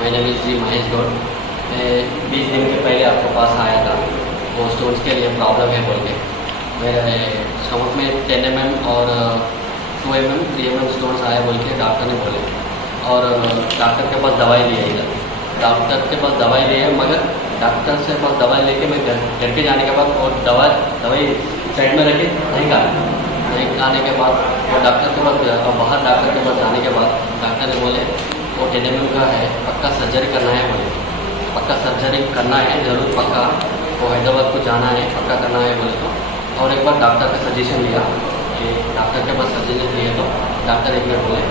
My name is जी महेश गौड़। मैं 20 दिन के पहले आपके पास आया था, वो स्टोन्स के लिए प्रॉब्लम है बोल के। मेरे स्टमक में 10 mm और 2 mm 3 mm स्टोन्स आया बोल के डॉक्टर ने बोले, और डॉक्टर के पास दवाई ली है। इधर डॉक्टर के पास दवाई ली है, मगर डॉक्टर से पास दवाई लेके मैं घर के जाने के बाद और दवाई साइड में रखे नहीं खाने के बाद वो डॉक्टर के पास बाहर डॉक्टर के पास जाने के बाद डॉक्टर ने बोले वो 10 mm का है, पक्का सर्जरी करना है बोले। पक्का सर्जरी करना है ज़रूर, पक्का वो हैदराबाद को जाना है, पक्का करना है बोले तो। और एक बार डॉक्टर का सजेशन लिया कि डॉक्टर के पास सजेशन लिए तो डॉक्टर एक बार बोले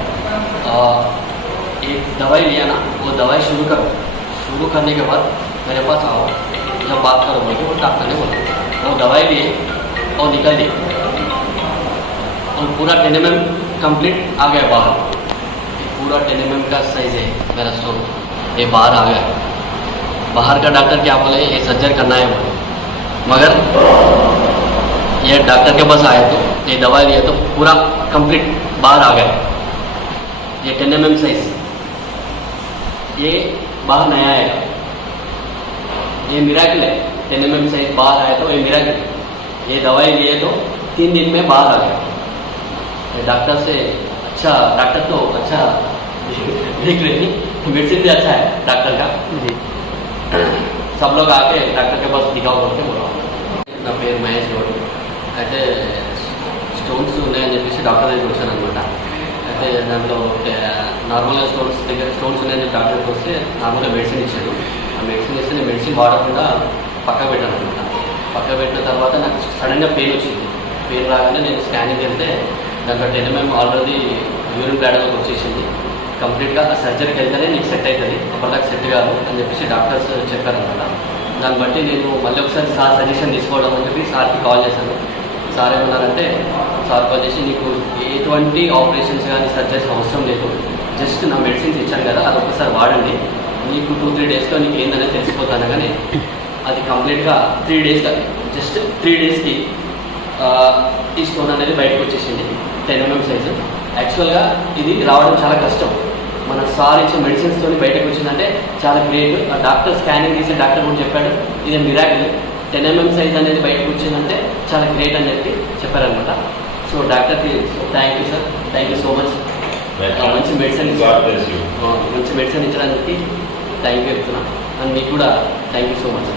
एक दवाई लिया ना, वो दवाई शुरू करो, शुरू करने के बाद मेरे पास आओ, जब बात करो बोल के वो डॉक्टर ने बोला। वो दवाई लिए और निकल दी और पूरा 10 mm कंप्लीट आ गया बाहर। पूरा 10 mm का साइज है मेरा स्टोन, ये बाहर आ गया। बाहर का डॉक्टर क्या बोले, ये सर्जरी करना है बोले, मगर ये डॉक्टर के पास आए तो ये दवाई लिया तो पूरा कंप्लीट बाहर आ गया। ये 10 mm साइज ये बाहर नहीं आएगा, ये मिराकल है। 10 mm साइज बाहर आया तो ये मिराकल है। ये दवाई लिए तो 3 दिन में बाहर आ गया। डॉक्टर से अच्छा, डॉक्टर तो अच्छा देख रहे हैं, मेडिसिन भी अच्छा है डॉक्टर का जी। सब लोग आके डॉक्टर के पास दिखाओ बोल के बोला। నా పేరు మహేష్ గౌడ్। అయితే స్టోన్స్ ఉన్నాయని చెప్పేసి డాక్టర్ దగ్గరికి వచ్చాను అనమాట। అయితే దాంట్లో నార్మల్గా స్టోన్స్ ఉన్నాయని చెప్పి డాక్టర్కి వస్తే నార్మల్గా మెడిసిన్ ఇచ్చాడు। ఆ మెడిసిన్ ఇస్తే నేను మెడిసిన్ వాడకుండా పక్క పెట్టాను అనమాట। పక్క పెట్టిన తర్వాత నాకు సడన్గా పెయిన్ వచ్చింది। పెయిన్ రాగానే నేను స్కానింగ్ వెళ్తే దాంట్లో 10 mm ఆల్రెడీ యూరిన్ బ్లాడర్లోకి వచ్చేసింది। కంప్లీట్గా సర్జరీకి వెళ్తేనే నీకు సెట్ అవుతుంది, అప్పటిదాకా సెట్ కాదు అని చెప్పేసి డాక్టర్స్ చెప్పారనమాట। దాన్ని బట్టి నేను మళ్ళీ ఒకసారి సార్ సజెషన్ తీసుకోవడం అని చెప్పి సార్కి కాల్ చేశాను। సార్ ఏమన్నారంటే, సార్ కాల్ చేసి నీకు ఎటువంటి ఆపరేషన్స్ కానీ సర్జరీస్ అవసరం లేదు, జస్ట్ నా మెడిసిన్స్ ఇచ్చాను కదా అది ఒకసారి వాడండి, నీకు 2-3 డేస్లో నీకు ఏందనేది తెలిసిపోతాను। కానీ అది కంప్లీట్గా 3 డేస్ కాదు, జస్ట్ 3 డేస్కి ఈ స్టోన్ అనేది బయటకు వచ్చేసింది 10 mm సైజు। యాక్చువల్గా ఇది రావడం చాలా కష్టం, మన సార్ ఇచ్చే మెడిసిన్స్తో బయటకు వచ్చిందంటే చాలా గ్రేట్। ఆ డాక్టర్ స్కానింగ్ తీసే డాక్టర్ కూడా చెప్పాడు ఇది మిరాకిల్, 10 mm సైజ్ అనేది బయటకు వచ్చిందంటే చాలా గ్రేట్ అని చెప్పి చెప్పారనమాట। సో డాక్టర్కి thank you sir, thank you so much. మంచి మెడిసిన్ ఇచ్చడానికి థ్యాంక్ యూ చెప్తున్నా, అండ్ మీకు కూడా థ్యాంక్ యూ సో మచ్।